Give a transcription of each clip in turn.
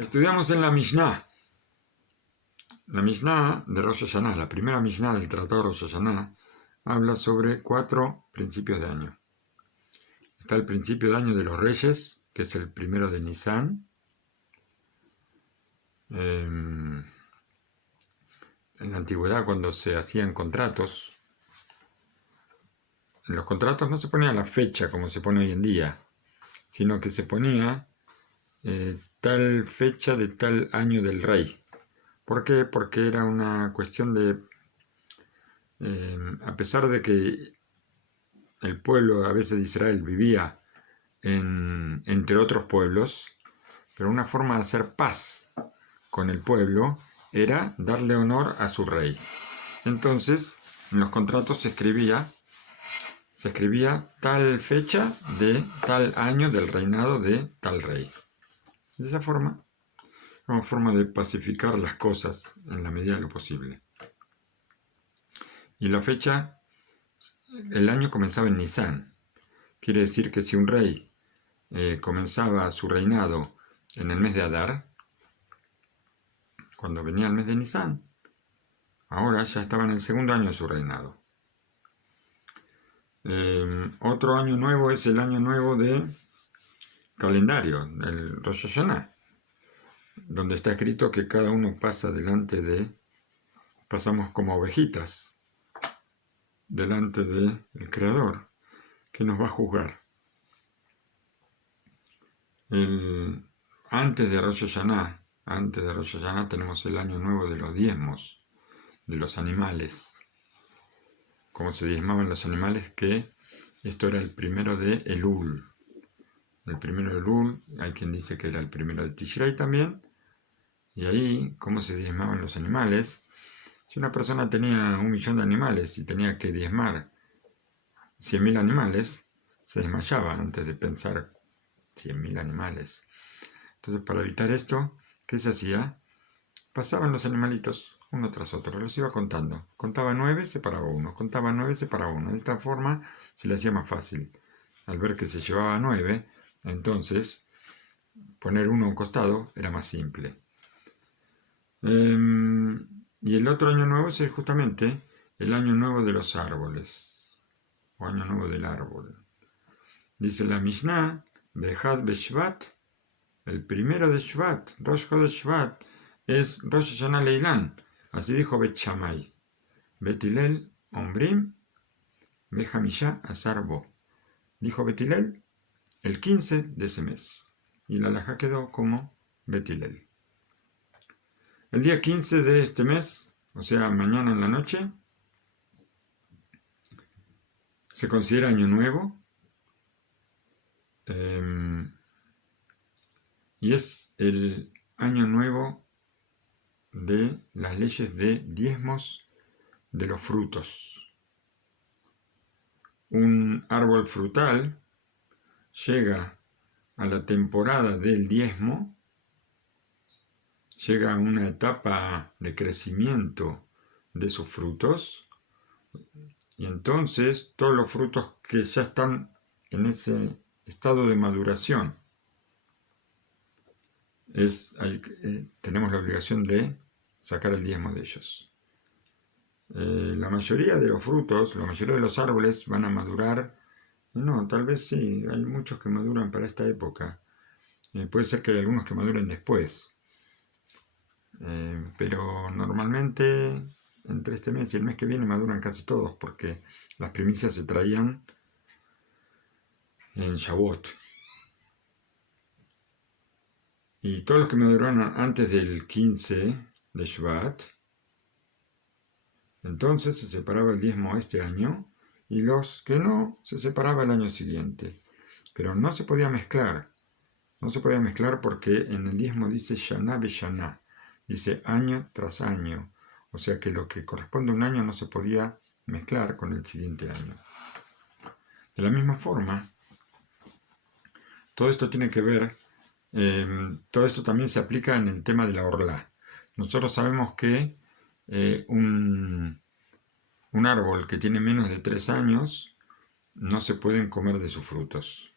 Estudiamos en la Mishnah. La Mishnah de Rosh Hashanah, la primera Mishnah del Tratado de Rosh Hashanah, habla sobre 4 principios de año. Está el principio de año de los Reyes, que es el primero de Nisan. En la antigüedad, cuando se hacían contratos, en los contratos no se ponía la fecha como se pone hoy en día, sino que se ponía tal fecha de tal año del rey. ¿Por qué? Porque era una cuestión de, a pesar de que el pueblo a veces de Israel vivía entre otros pueblos, pero una forma de hacer paz con el pueblo era darle honor a su rey. Entonces, en los contratos se escribía tal fecha de tal año del reinado de tal rey. De esa forma, una forma de pacificar las cosas en la medida de lo posible. Y la fecha, el año comenzaba en Nisan. Quiere decir que si un rey comenzaba su reinado en el mes de Adar, cuando venía el mes de Nisan, ahora ya estaba en el segundo año de su reinado. Otro año nuevo es el año nuevo de calendario, el Rosh Hashanah, donde está escrito que cada uno pasamos como ovejitas delante del Creador, que nos va a juzgar. Antes de Rosh Hashanah tenemos el año nuevo de los diezmos, de los animales. Como se diezmaban los animales, que esto era el primero de Elul. El primero de Elul, hay quien dice que era el primero de Tishrei también. Y ahí, ¿cómo se diezmaban los animales? Si una persona tenía 1.000.000 de animales y tenía que diezmar 100.000 animales, se desmayaba antes de pensar 100.000 animales. Entonces, para evitar esto, ¿qué se hacía? Pasaban los animalitos uno tras otro, los iba contando. Contaba 9, separaba uno. Contaba 9, separaba uno. De esta forma se le hacía más fácil. Al ver que se llevaba 9, entonces poner uno a un costado era más simple. Y el otro año nuevo es justamente el año nuevo de los árboles, o año nuevo del árbol. Dice la Mishnah, Behad Beshvat, el primero de Shvat, Rosh Chodesh Shvat, es Rosh Hashanah Leilán. Así dijo Bet Shammai. Bet Hillel, Ombrim, Bejamishá Azarbo. Dijo Bet Hillel el 15 de ese mes. Y la halajá quedó como Bet Hillel. El día 15 de este mes, o sea, mañana en la noche, se considera año nuevo. Y es el año nuevo de las leyes de diezmos de los frutos. Un árbol frutal llega a la temporada del diezmo, llega a una etapa de crecimiento de sus frutos, y entonces todos los frutos que ya están en ese estado de maduración, tenemos la obligación de sacar el diezmo de ellos. La mayoría de los frutos, la mayoría de los árboles van a madurar. No, tal vez sí, hay muchos que maduran para esta época. Puede ser que hay algunos que maduren después. Pero normalmente entre este mes y el mes que viene maduran casi todos, porque las primicias se traían en Shavuot. Y todos los que maduraron antes del 15 de Shvat, entonces se separaba el diezmo este año, y los que no, se separaba el año siguiente. Pero no se podía mezclar. No se podía mezclar porque en el diezmo dice Shana be Shana. Dice año tras año. O sea que lo que corresponde a un año no se podía mezclar con el siguiente año. De la misma forma, todo esto tiene que ver, todo esto también se aplica en el tema de la orlá. Nosotros sabemos que un árbol que tiene menos de 3 años no se pueden comer de sus frutos.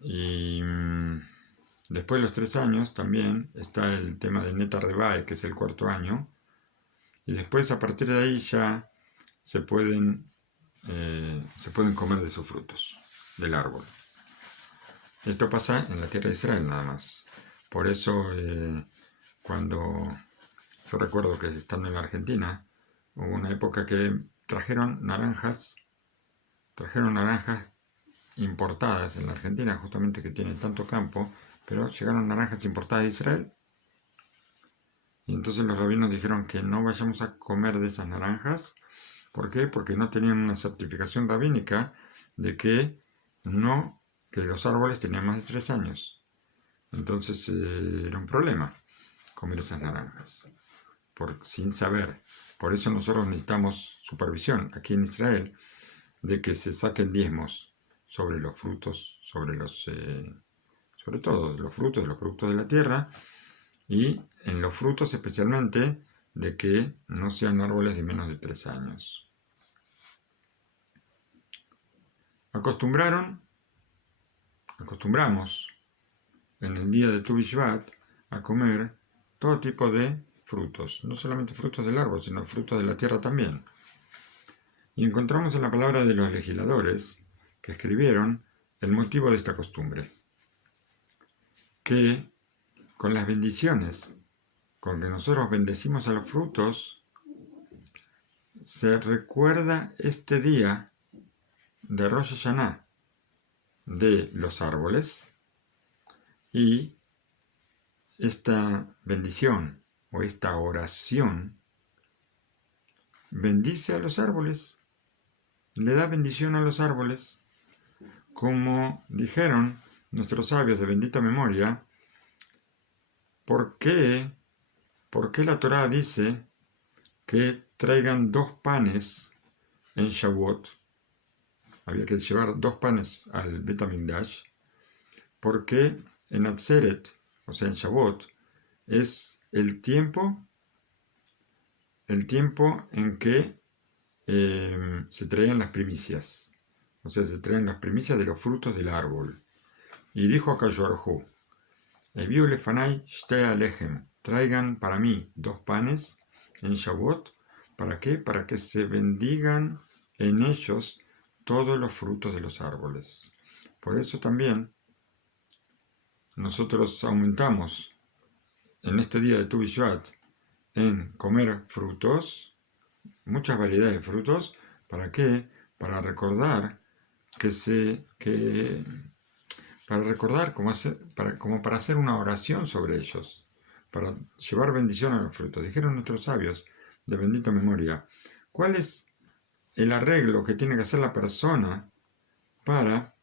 Y Después de los 3 años también está el tema de Neta Rebae, que es el 4.º año. Y después a partir de ahí ya se pueden comer de sus frutos, del árbol. Esto pasa en la tierra de Israel nada más. Por eso cuando yo recuerdo que estando en la Argentina, hubo una época que trajeron naranjas importadas en la Argentina, justamente que tiene tanto campo, pero llegaron naranjas importadas de Israel. Y entonces los rabinos dijeron que no vayamos a comer de esas naranjas. ¿Por qué? Porque no tenían una certificación rabínica de que los árboles tenían más de 3 años. Entonces era un problema comer esas naranjas, sin saber. Por eso nosotros necesitamos supervisión aquí en Israel, de que se saquen diezmos sobre los frutos, sobre todo los frutos de los productos de la tierra, y en los frutos especialmente de que no sean árboles de menos de 3 años. Acostumbramos en el día de Tu Bishvat a comer todo tipo de frutos, no solamente frutos del árbol, sino frutos de la tierra también. Y encontramos en la palabra de los legisladores que escribieron el motivo de esta costumbre, que con las bendiciones con que nosotros bendecimos a los frutos, se recuerda este día de Rosh Hashanah de los árboles, y esta bendición o esta oración bendice a los árboles, le da bendición a los árboles, como dijeron nuestros sabios de bendita memoria. ¿Por qué la Torá dice que traigan 2 panes en Shavuot? Había que llevar 2 panes al Bet HaMikdash, porque en Atzeret, o sea en Shavuot, es el tiempo en que se traían las primicias, o sea, se traían las primicias de los frutos del árbol. Y dijo a Kayorhu: Eviu lefanai shtei alechem, traigan para mí 2 panes en Shavuot. ¿Para qué? Para que se bendigan en ellos todos los frutos de los árboles. Por eso también nosotros aumentamos en este día de Tu Bishvat en comer frutos, muchas variedades de frutos. ¿Para qué? Para recordar para hacer una oración sobre ellos, para llevar bendición a los frutos. Dijeron nuestros sabios de bendita memoria: ¿cuál es el arreglo que tiene que hacer la persona para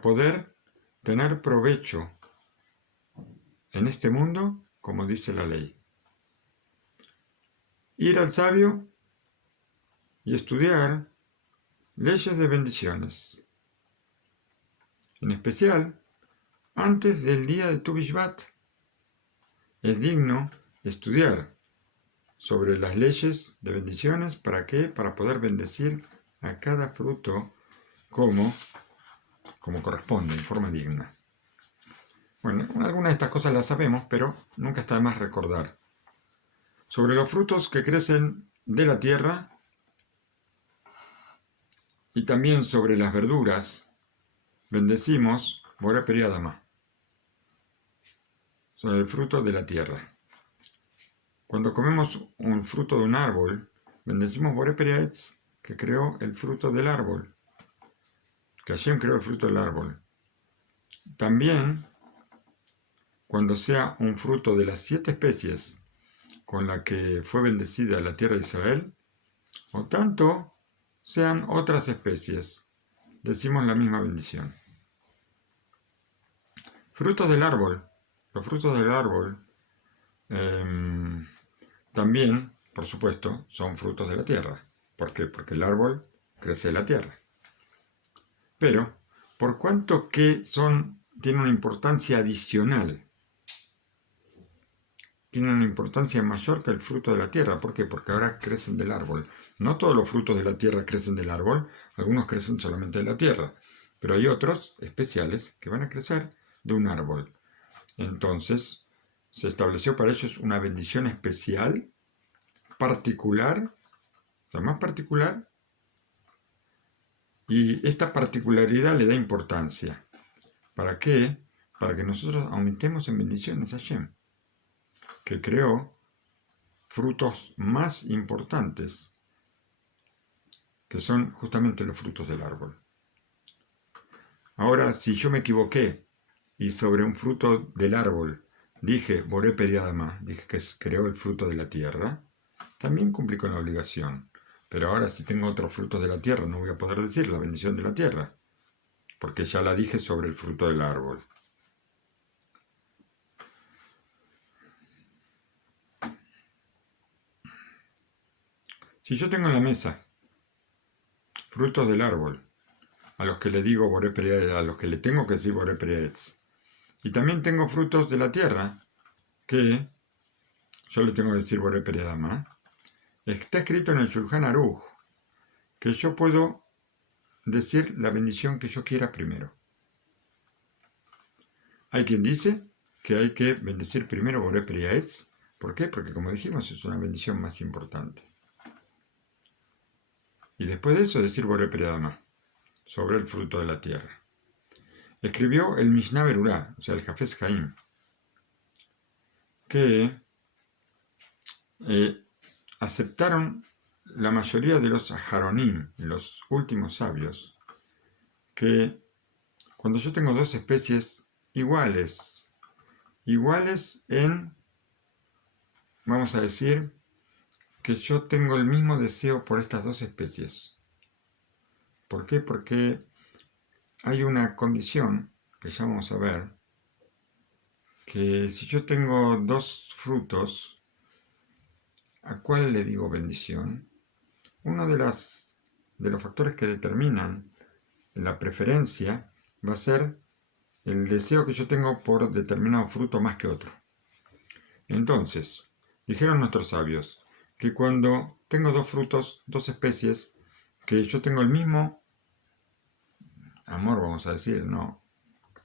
poder tener provecho en este mundo, como dice la ley? Ir al sabio y estudiar leyes de bendiciones, en especial antes del día de Tu Bishvat. Es digno estudiar sobre las leyes de bendiciones. ¿Para qué? Para poder bendecir a cada fruto como corresponde, en forma digna. Bueno, algunas de estas cosas las sabemos, pero nunca está de más recordar. Sobre los frutos que crecen de la tierra, y también sobre las verduras, bendecimos Boré Peri Adamá, sobre el fruto de la tierra. Cuando comemos un fruto de un árbol, bendecimos Boré Peri Etz, que creó el fruto del árbol, que Hashem creó el fruto del árbol. También, cuando sea un fruto de las 7 especies con la que fue bendecida la tierra de Israel, o tanto sean otras especies, decimos la misma bendición. Frutos del árbol. Los frutos del árbol también, por supuesto, son frutos de la tierra. ¿Por qué? Porque el árbol crece de la tierra. Pero, por cuanto que tienen una importancia adicional, tienen una importancia mayor que el fruto de la tierra. ¿Por qué? Porque ahora crecen del árbol. No todos los frutos de la tierra crecen del árbol, algunos crecen solamente de la tierra. Pero hay otros especiales que van a crecer de un árbol. Entonces, se estableció para ellos una bendición especial, particular, o sea, más particular, y esta particularidad le da importancia. ¿Para qué? Para que nosotros aumentemos en bendiciones a Hashem, que creó frutos más importantes, que son justamente los frutos del árbol. Ahora, si yo me equivoqué y sobre un fruto del árbol dije Boré Peri Adama, dije que creó el fruto de la tierra, también cumplí con la obligación. Pero ahora si tengo otros frutos de la tierra no voy a poder decir la bendición de la tierra, porque ya la dije sobre el fruto del árbol. Si yo tengo en la mesa frutos del árbol, a los que le digo Boré Peri, a los que le tengo que decir Boré Peri, y también tengo frutos de la tierra, que yo le tengo que decir Boré Peri Adama, está escrito en el Shulchan Aruch que yo puedo decir la bendición que yo quiera primero. Hay quien dice que hay que bendecir primero Boré Peri Etz. ¿Por qué? Porque como dijimos es una bendición más importante. Y después de eso decir Boré Peri Adama sobre el fruto de la tierra. Escribió el Mishnah Berurá, o sea el Hafez Haim, que aceptaron la mayoría de los Aharonim, los últimos sabios, que cuando yo tengo dos especies iguales en, vamos a decir, que yo tengo el mismo deseo por estas dos especies. ¿Por qué? Porque hay una condición, que ya vamos a ver, que si yo tengo dos frutos, ¿a cuál le digo bendición? Uno de los factores que determinan la preferencia va a ser el deseo que yo tengo por determinado fruto más que otro. Entonces, dijeron nuestros sabios que cuando tengo dos frutos, dos especies, que yo tengo el mismo amor, vamos a decir, no,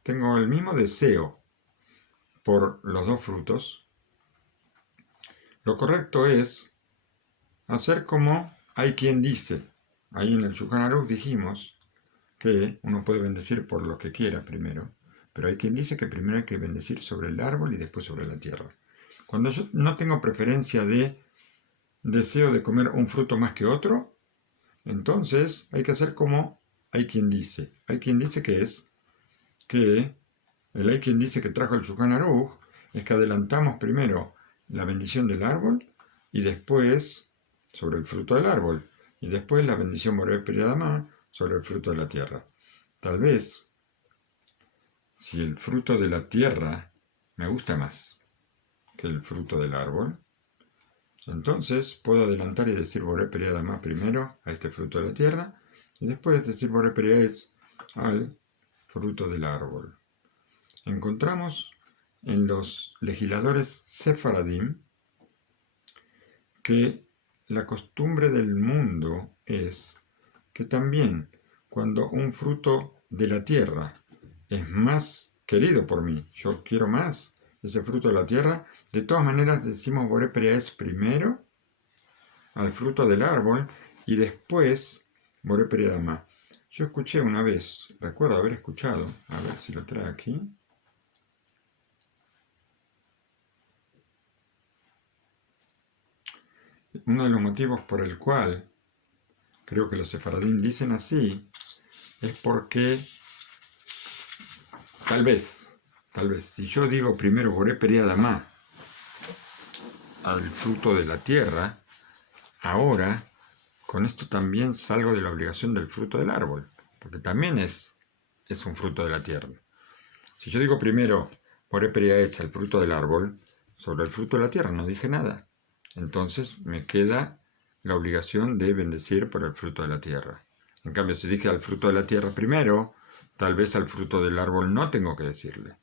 tengo el mismo deseo por los dos frutos, lo correcto es hacer como hay quien dice. Ahí en el Shulchan Aruch dijimos que uno puede bendecir por lo que quiera primero, pero hay quien dice que primero hay que bendecir sobre el árbol y después sobre la tierra. Cuando yo no tengo preferencia de deseo de comer un fruto más que otro, entonces hay que hacer como hay quien dice. Hay quien dice que es que el hay quien dice que trajo el Shulchan Aruch es que adelantamos primero la bendición del árbol y después sobre el fruto del árbol y después la bendición Boré Peri Adama sobre el fruto de la tierra. Tal vez si el fruto de la tierra me gusta más que el fruto del árbol, entonces puedo adelantar y decir Boré Peri Adama primero a este fruto de la tierra y después decir Boré Peri Etz al fruto del árbol. Encontramos en los legisladores sefaradim que la costumbre del mundo es que también cuando un fruto de la tierra es más querido por mí, yo quiero más ese fruto de la tierra, de todas maneras decimos Boré Peri Etz primero al fruto del árbol y después Boré Peri Adama. Yo escuché una vez, recuerdo haber escuchado, a ver si lo trae aquí, uno de los motivos por el cual creo que los sefaradín dicen así es porque tal vez, si yo digo primero Boré Peri Adama al fruto de la tierra, ahora con esto también salgo de la obligación del fruto del árbol, porque también es un fruto de la tierra. Si yo digo primero Boré Peri Etz al fruto del árbol, sobre el fruto de la tierra no dije nada. Entonces me queda la obligación de bendecir por el fruto de la tierra. En cambio, si dije al fruto de la tierra primero, tal vez al fruto del árbol no tengo que decirle.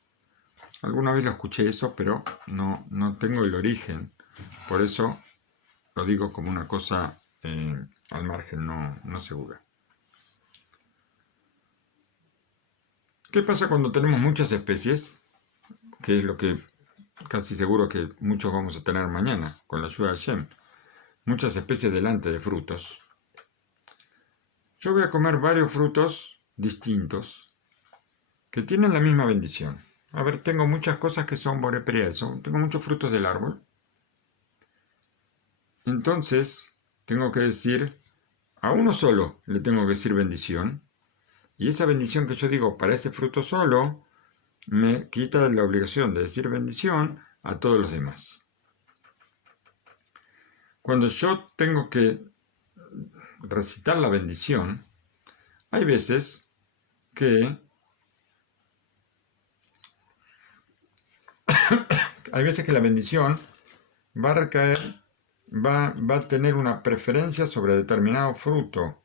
Alguna vez lo escuché eso, pero no tengo el origen. Por eso lo digo como una cosa al margen, no segura. ¿Qué pasa cuando tenemos muchas especies? Que es lo que casi seguro que muchos vamos a tener mañana, con la ayuda de Hashem. Muchas especies delante de frutos. Yo voy a comer varios frutos distintos que tienen la misma bendición. A ver, tengo muchas cosas que son boreprea, tengo muchos frutos del árbol. Entonces, tengo que decir, a uno solo le tengo que decir bendición. Y esa bendición que yo digo para ese fruto solo, me quita la obligación de decir bendición a todos los demás. Cuando yo tengo que recitar la bendición, hay veces que la bendición va a recaer, va a tener una preferencia sobre determinado fruto.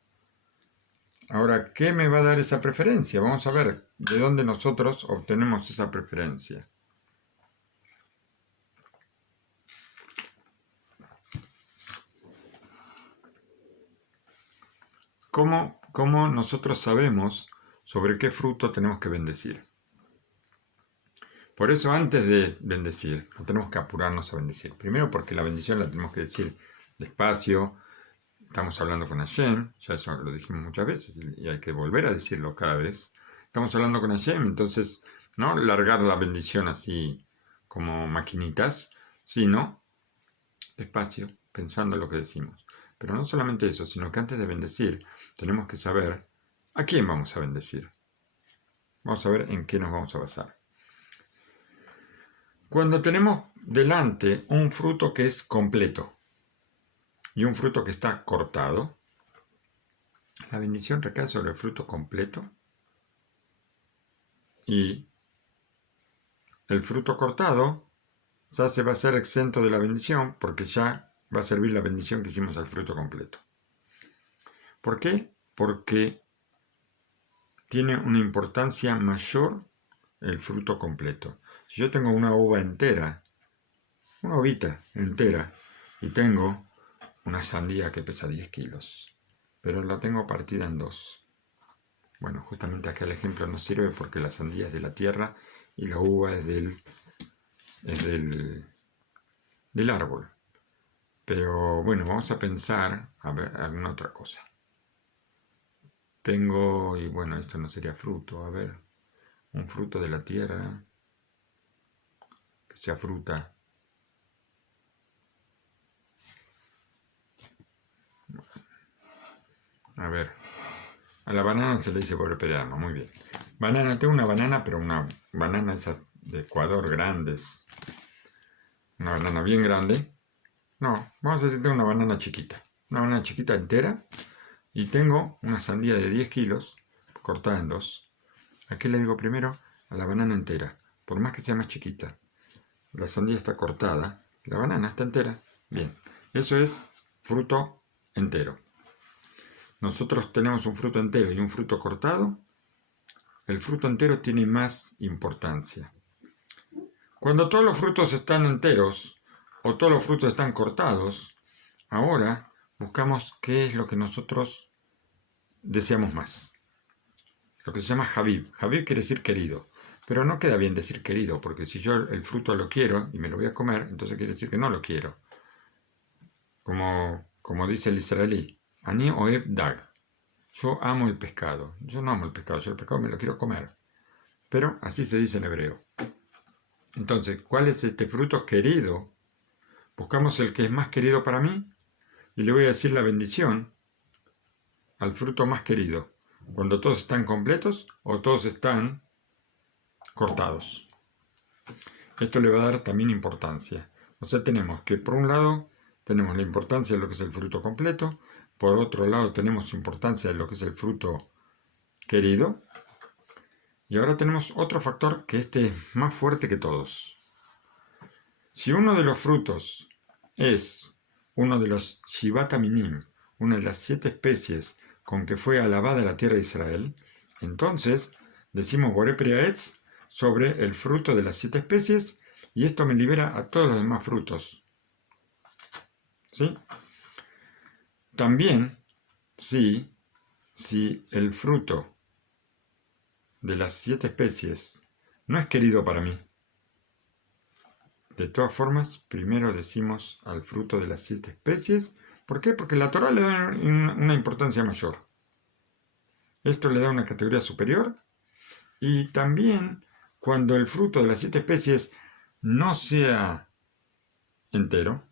Ahora, ¿qué me va a dar esa preferencia? Vamos a ver de dónde nosotros obtenemos esa preferencia. ¿Cómo nosotros sabemos sobre qué fruto tenemos que bendecir? Por eso, antes de bendecir, no tenemos que apurarnos a bendecir. Primero, porque la bendición la tenemos que decir despacio. Estamos hablando con Hashem, ya eso lo dijimos muchas veces y hay que volver a decirlo cada vez. Estamos hablando con Hashem, entonces no largar la bendición así como maquinitas, sino despacio, pensando en lo que decimos. Pero no solamente eso, sino que antes de bendecir tenemos que saber a quién vamos a bendecir. Vamos a ver en qué nos vamos a basar. Cuando tenemos delante un fruto que es completo y un fruto que está cortado, la bendición recae sobre el fruto completo y el fruto cortado ya se va a ser exento de la bendición porque ya va a servir la bendición que hicimos al fruto completo. ¿Por qué? Porque tiene una importancia mayor el fruto completo. Si yo tengo una uva entera, una uvita entera, y tengo una sandía que pesa 10 kilos, pero la tengo partida en dos. Bueno, justamente acá el ejemplo no sirve porque la sandía es de la tierra y la uva es del árbol. Pero bueno, vamos a pensar a ver alguna otra cosa. Tengo, y bueno, esto no sería fruto, a ver, un fruto de la tierra, que sea fruta. A ver, a la banana se le dice boreperiano, muy bien. Banana, tengo una banana, pero una banana esas de Ecuador grandes. Una banana bien grande. No, vamos a decir que tengo una banana chiquita. Una banana chiquita entera. Y tengo una sandía de 10 kilos cortada en dos. ¿A qué le digo primero? A la banana entera. Por más que sea más chiquita. La sandía está cortada. La banana está entera. Bien. Eso es fruto entero. Nosotros tenemos un fruto entero y un fruto cortado. El fruto entero tiene más importancia. Cuando todos los frutos están enteros o todos los frutos están cortados, ahora buscamos qué es lo que nosotros deseamos más. Lo que se llama Habib. Habib quiere decir querido. Pero no queda bien decir querido, porque si yo el fruto lo quiero y me lo voy a comer, entonces quiere decir que no lo quiero. Como dice el israelí, Ani oeb dag. Yo amo el pescado. Yo no amo el pescado, yo el pescado me lo quiero comer. Pero así se dice en hebreo. Entonces, ¿cuál es este fruto querido? Buscamos el que es más querido para mí y le voy a decir la bendición al fruto más querido. Cuando todos están completos o todos están cortados. Esto le va a dar también importancia. O sea, tenemos que por un lado tenemos la importancia de lo que es el fruto completo, por otro lado tenemos importancia de lo que es el fruto querido, y ahora tenemos otro factor que este es más fuerte que todos. Si uno de los frutos es uno de los Shivat Aminim, una de las 7 especies con que fue alabada la tierra de Israel, entonces decimos Boré Priaetz sobre el fruto de las 7 especies y esto me libera a todos los demás frutos. ¿Sí? También, si el fruto de las 7 especies no es querido para mí. De todas formas, primero decimos al fruto de las 7 especies. ¿Por qué? Porque la Torá le da una importancia mayor. Esto le da una categoría superior. Y también, cuando el fruto de las 7 especies no sea entero,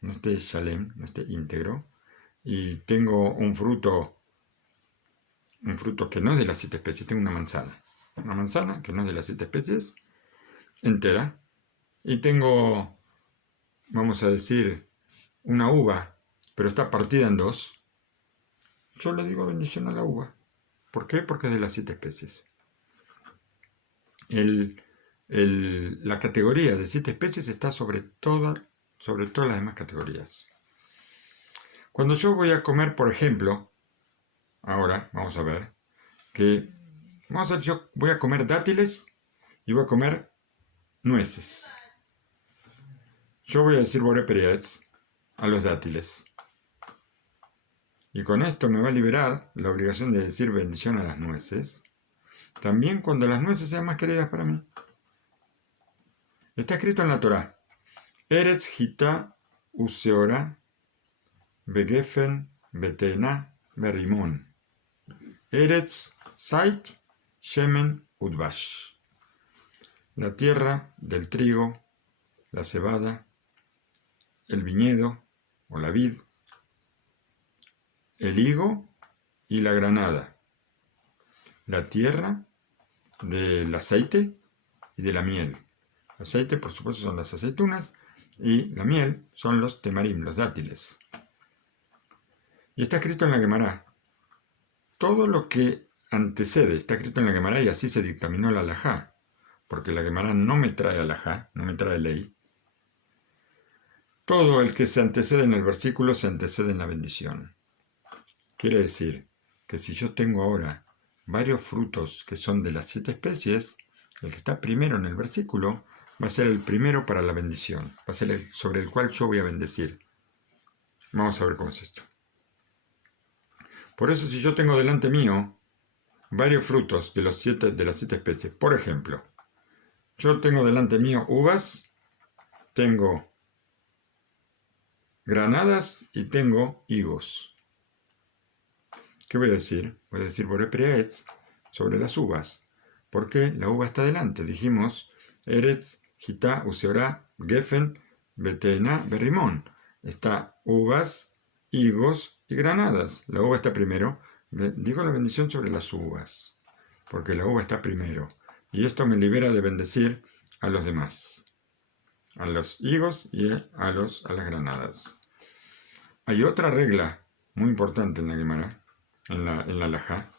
no esté shalem, no esté íntegro, y tengo un fruto que no es de las 7 especies, tengo una manzana que no es de las 7 especies, entera, y tengo, vamos a decir, una uva, pero está partida en dos, yo le digo bendición a la uva. ¿Por qué? Porque es de las 7 especies. La categoría de 7 especies está sobre todas las demás categorías. Cuando yo voy a comer, por ejemplo, ahora vamos a ver, yo voy a comer dátiles y voy a comer nueces. Yo voy a decir Boré Perietz a los dátiles. Y con esto me va a liberar la obligación de decir bendición a las nueces. También cuando las nueces sean más queridas para mí. Está escrito en la Torá. Eretz Gitá Useora Begefen Betena Berimón. Eretz Sait Shemen Udbash. La tierra del trigo, la cebada, el viñedo o la vid, el higo y la granada. La tierra del aceite y de la miel. El aceite, por supuesto, son las aceitunas y la miel son los temarim, los dátiles. Y está escrito en la Gemara. Todo lo que antecede está escrito en la Gemara y así se dictaminó la halajá, porque la Gemara no me trae halajá, no me trae ley. Todo el que se antecede en el versículo se antecede en la bendición. Quiere decir que si yo tengo ahora varios frutos que son de las 7 especies, el que está primero en el versículo va a ser el primero para la bendición, va a ser el sobre el cual yo voy a bendecir. Vamos a ver cómo es esto. Por eso, si yo tengo delante mío varios frutos de las 7 especies, por ejemplo, yo tengo delante mío uvas, tengo granadas y tengo higos. ¿Qué voy a decir? Voy a decir Boré Perietz sobre las uvas. Porque la uva está delante. Dijimos Eretz Gitá Useorá Gefen Betena Berrimón. Está uvas, higos y granadas. La uva está primero. Digo la bendición sobre las uvas. Porque la uva está primero. Y esto me libera de bendecir a los demás. A los higos y a las granadas. Hay otra regla muy importante en la Gemara, en la halajá,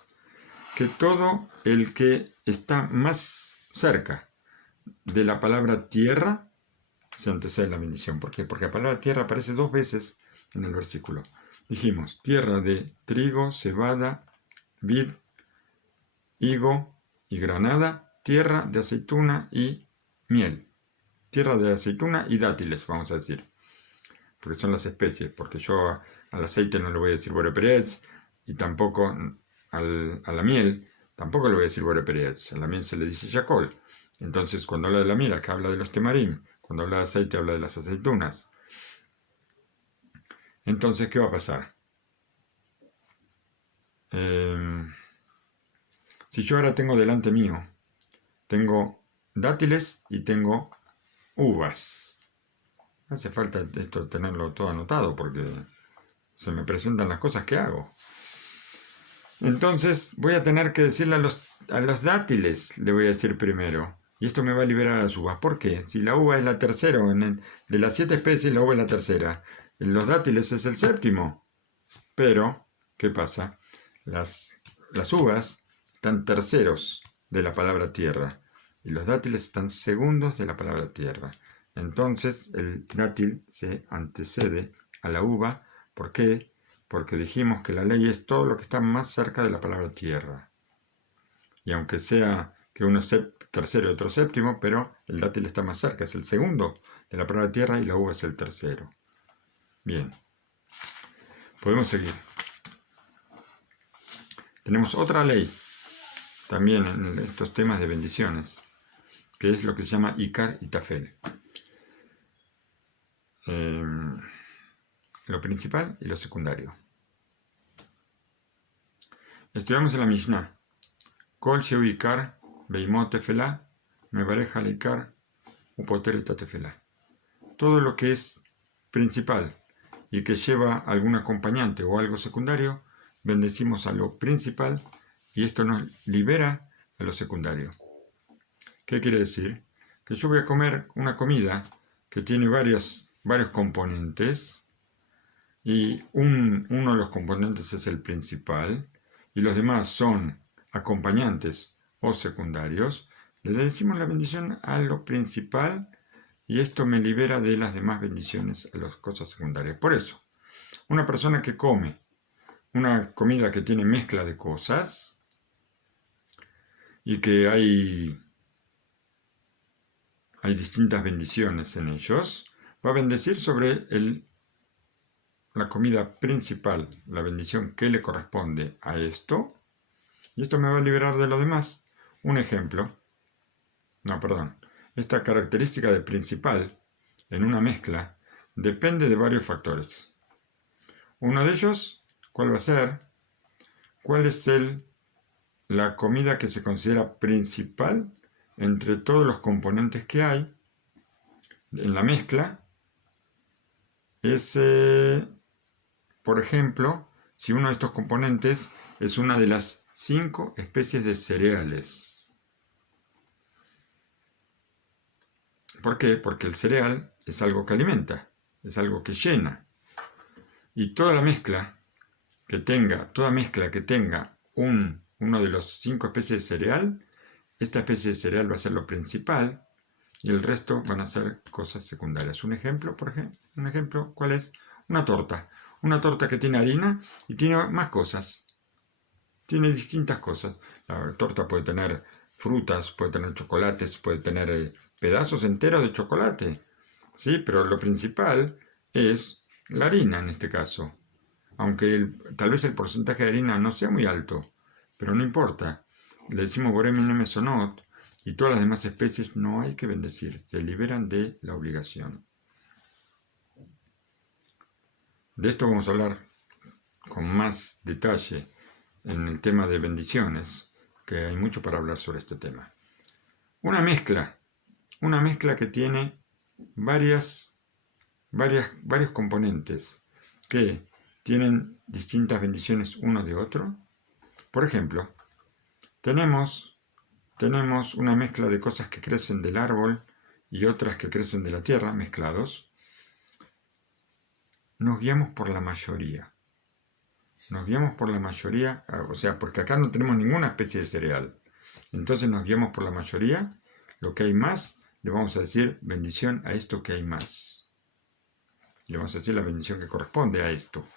que todo el que está más cerca de la palabra tierra se antecede la bendición. ¿Por qué? Porque la palabra tierra aparece 2 veces en el versículo. Dijimos, tierra de trigo, cebada, vid, higo y granada, tierra de aceituna y miel. Tierra de aceituna y dátiles, vamos a decir. Porque son las especies, porque yo al aceite no le voy a decir Boré Perietz, y tampoco a la miel, tampoco le voy a decir Boré Perietz. A la miel se le dice Yacol. Entonces, cuando habla de la miel, acá habla de los temarim. Cuando habla de aceite, habla de las aceitunas. Entonces, ¿qué va a pasar? Si yo ahora tengo delante mío, tengo dátiles y tengo uvas. Hace falta esto tenerlo todo anotado porque se me presentan las cosas que hago. Entonces voy a tener que decirle a los dátiles, le voy a decir primero. Y esto me va a liberar a las uvas. ¿Por qué? Si la uva es la tercera, de las 7 especies la uva es la tercera. Los dátiles es el séptimo. Pero, ¿qué pasa? Las uvas están terceros de la palabra tierra. Y los dátiles están segundos de la palabra tierra. Entonces el dátil se antecede a la uva. ¿Por qué? Porque dijimos que la ley es todo lo que está más cerca de la palabra tierra. Y aunque sea que uno es tercero y otro séptimo, pero el dátil está más cerca, es el segundo de la palabra tierra y la uva es el tercero. Bien. Podemos seguir. Tenemos otra ley. también en estos temas de bendiciones, que es lo que se llama Ikar y Tafel. Lo principal y lo secundario. Estudiamos en la Mishnah. Kol sheu Ikar, beimot tefelá, mevareja al Ikar, upoter tefelá. Todo lo que es principal y que lleva algún acompañante o algo secundario, bendecimos a lo principal y esto nos libera a lo secundario. ¿Qué quiere decir? Que yo voy a comer una comida que tiene varios componentes y uno de los componentes es el principal y los demás son acompañantes o secundarios. Le decimos la bendición a lo principal y esto me libera de las demás bendiciones a las cosas secundarias. Por eso, una persona que come una comida que tiene mezcla de cosas y que hay distintas bendiciones en ellos, va a bendecir sobre la comida principal, la bendición que le corresponde a esto, y esto me va a liberar de lo demás. Un ejemplo, esta característica de principal en una mezcla depende de varios factores. Uno de ellos, ¿cuál va a ser? ¿Cuál es la comida que se considera principal entre todos los componentes que hay en la mezcla? Es, por ejemplo, si uno de estos componentes es una de las 5 especies de cereales. ¿Por qué? Porque el cereal es algo que alimenta, es algo que llena. Y toda mezcla que tenga uno de los 5 especies de cereal, esta especie de cereal va a ser lo principal y el resto van a ser cosas secundarias. Un ejemplo, ¿cuál es? Una torta. Una torta que tiene harina y tiene más cosas. Tiene distintas cosas. La torta puede tener frutas, puede tener chocolates, puede tener pedazos enteros de chocolate. Sí, pero lo principal es la harina en este caso. Aunque tal vez el porcentaje de harina no sea muy alto, pero no importa. Le decimos Boré Miné Mesonot y todas las demás especies no hay que bendecir, se liberan de la obligación. De esto vamos a hablar con más detalle en el tema de bendiciones, que hay mucho para hablar sobre este tema. Una mezcla que tiene varios componentes que tienen distintas bendiciones uno de otro. Por ejemplo, tenemos una mezcla de cosas que crecen del árbol y otras que crecen de la tierra, mezclados. Nos guiamos por la mayoría. O sea, porque acá no tenemos ninguna especie de cereal. Entonces nos guiamos por la mayoría. Lo que hay más, le vamos a decir bendición a esto que hay más. Le vamos a decir la bendición que corresponde a esto.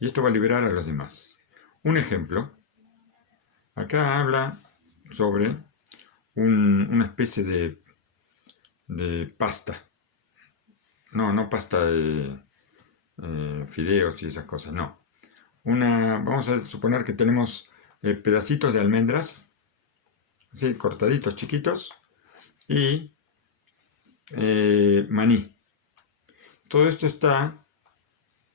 Y esto va a liberar a los demás. Un ejemplo. Acá habla sobre una especie de pasta. No pasta de fideos y esas cosas, no. Vamos a suponer que tenemos pedacitos de almendras, así, cortaditos, chiquitos, y maní. Todo esto está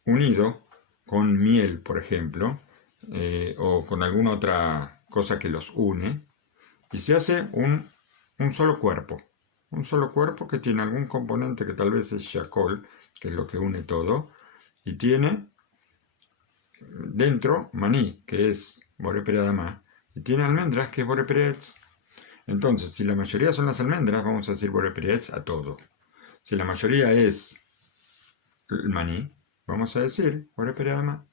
unido con miel, por ejemplo, o con alguna otra cosa que los une, y se hace un solo cuerpo. Un solo cuerpo que tiene algún componente que tal vez es shakol, que es lo que une todo, y tiene dentro maní, que es boré peri adamá, y tiene almendras, que es boré peri etz. Entonces, si la mayoría son las almendras, vamos a decir boré peri etz a todo. Si la mayoría es el maní, vamos a decir boré peri adamá.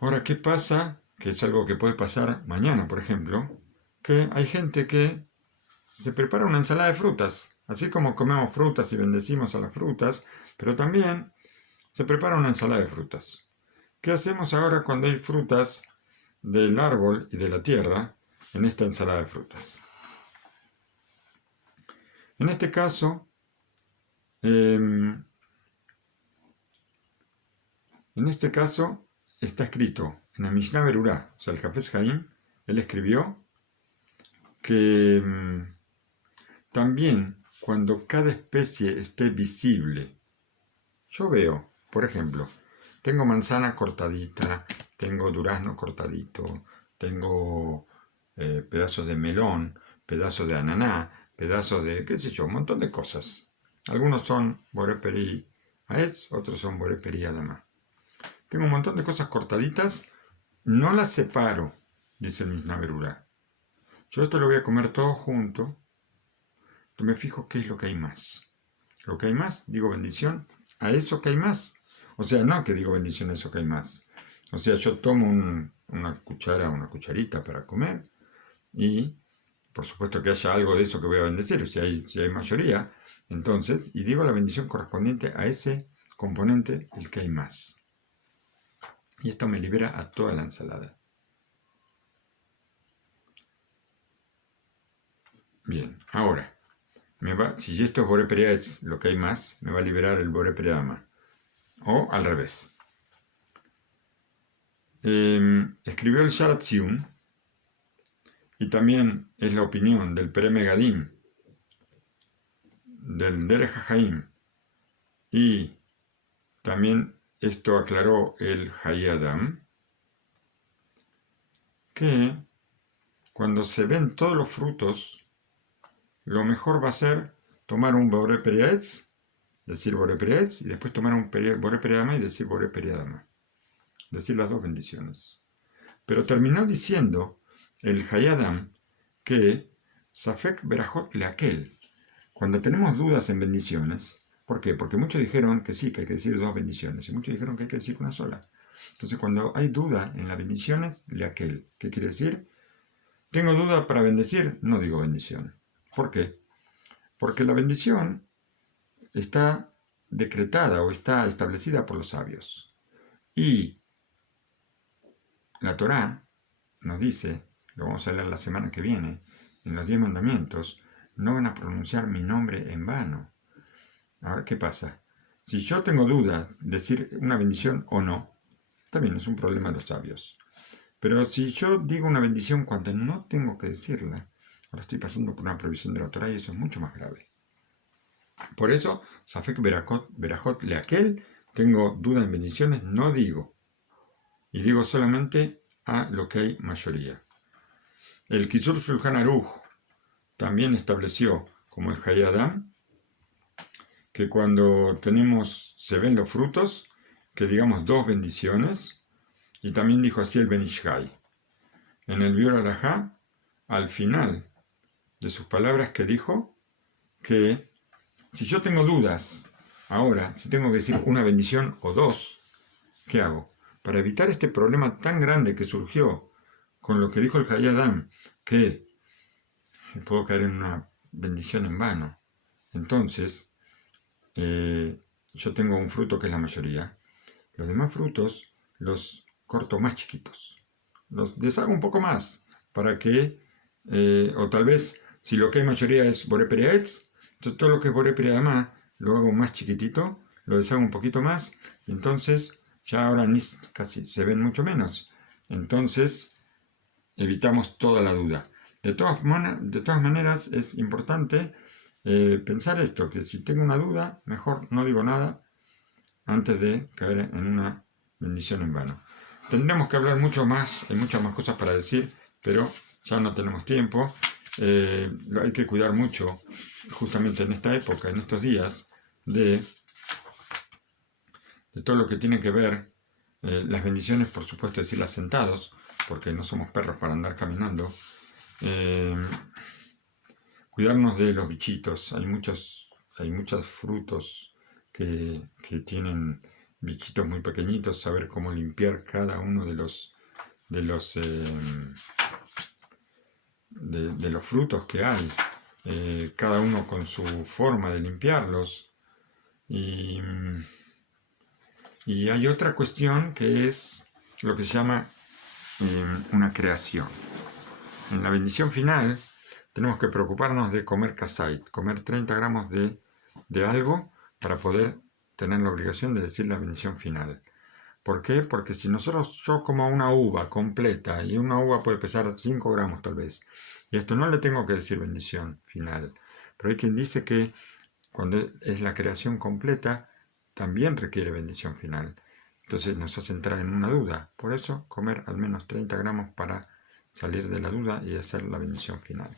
Ahora, ¿qué pasa? Que es algo que puede pasar mañana, por ejemplo, que hay gente que se prepara una ensalada de frutas, así como comemos frutas y bendecimos a las frutas, pero también se prepara una ensalada de frutas. ¿Qué hacemos ahora cuando hay frutas del árbol y de la tierra en esta ensalada de frutas? En este caso, En este caso está escrito en la Mishnah Berurá, o sea, el Hafez Haim, él escribió que también cuando cada especie esté visible, yo veo, por ejemplo, tengo manzana cortadita, tengo durazno cortadito, tengo pedazos de melón, pedazos de ananá, pedazos de, qué sé yo, un montón de cosas. Algunos son boreperi aetz, otros son boreperi adama. Tengo un montón de cosas cortaditas, no las separo, dice el Mishnah Berurá. Yo esto lo voy a comer todo junto, me fijo qué es lo que hay más. Lo que hay más, digo bendición a eso que hay más. O sea, no que digo bendición a eso que hay más. O sea, yo tomo una cucharita para comer y por supuesto que haya algo de eso que voy a bendecir, si hay mayoría, entonces, y digo la bendición correspondiente a ese componente, el que hay más. Y esto me libera a toda la ensalada. Bien, ahora, si esto es Boré es lo que hay más, me va a liberar el Boré Adama. O al revés. Escribió el Sharat Tziyun, y también es la opinión del Pere Megadim, del Derech HaHaim, y también esto aclaró el Hayy Adam, que cuando se ven todos los frutos, lo mejor va a ser tomar un Boré Periaetz, decir Boré Periaetz, y después tomar un Boré Periadama y decir Boré Periadama. Decir las dos bendiciones. Pero terminó diciendo el Hayy Adam que Safek Berajot Leakel, cuando tenemos dudas en bendiciones, ¿por qué? Porque muchos dijeron que sí, que hay que decir dos bendiciones, y muchos dijeron que hay que decir una sola. Entonces, cuando hay duda en las bendiciones, Leakel, ¿qué quiere decir? Tengo duda para bendecir, no digo bendición. ¿Por qué? Porque la bendición está decretada o está establecida por los sabios. Y la Torá nos dice, lo vamos a leer la semana que viene, en los 10 mandamientos, no van a pronunciar mi nombre en vano. Ahora, ¿qué pasa? Si yo tengo duda de decir una bendición o no, también es un problema de los sabios. Pero si yo digo una bendición cuando no tengo que decirla, ahora estoy pasando por una prohibición de la Torá y eso es mucho más grave. Por eso, Safek Berajot Leakel, tengo duda en bendiciones, no digo. Y digo solamente a lo que hay mayoría. El Kisur Shulchan Aruch también estableció, como el Hayy Adam, que cuando se ven los frutos, que digamos dos bendiciones, y también dijo así el Ben Ish Chai. En el Biur Alajá, al final de sus palabras que dijo, que si yo tengo dudas, ahora, si tengo que decir una bendición o dos, ¿qué hago? Para evitar este problema tan grande que surgió con lo que dijo el Hayy Adam, que puedo caer en una bendición en vano. Entonces, yo tengo un fruto que es la mayoría. Los demás frutos los corto más chiquitos. Los deshago un poco más para que, o tal vez, si lo que hay mayoría es Boré Periaetz, todo lo que es Boré Periadama lo hago más chiquitito, lo deshago un poquito más, y entonces ya ahora casi se ven mucho menos. Entonces, evitamos toda la duda. De todas maneras, es importante pensar esto, que si tengo una duda, mejor no digo nada antes de caer en una bendición en vano. Tendríamos que hablar mucho más, hay muchas más cosas para decir, pero ya no tenemos tiempo. Hay que cuidar mucho, justamente en esta época, en estos días, de todo lo que tiene que ver las bendiciones, por supuesto, decirlas sentados, porque no somos perros para andar caminando. Cuidarnos de los bichitos. Hay muchos frutos que tienen bichitos muy pequeñitos. Saber cómo limpiar cada uno de los frutos que hay. Cada uno con su forma de limpiarlos. Y hay otra cuestión que es lo que se llama una creación. En la bendición final tenemos que preocuparnos de comer kasait, comer 30 gramos de algo para poder tener la obligación de decir la bendición final. ¿Por qué? Porque si yo como una uva completa, y una uva puede pesar 5 gramos tal vez, y esto no le tengo que decir bendición final, pero hay quien dice que cuando es la creación completa, también requiere bendición final. Entonces nos hace entrar en una duda. Por eso, comer al menos 30 gramos para salir de la duda y hacer la bendición final.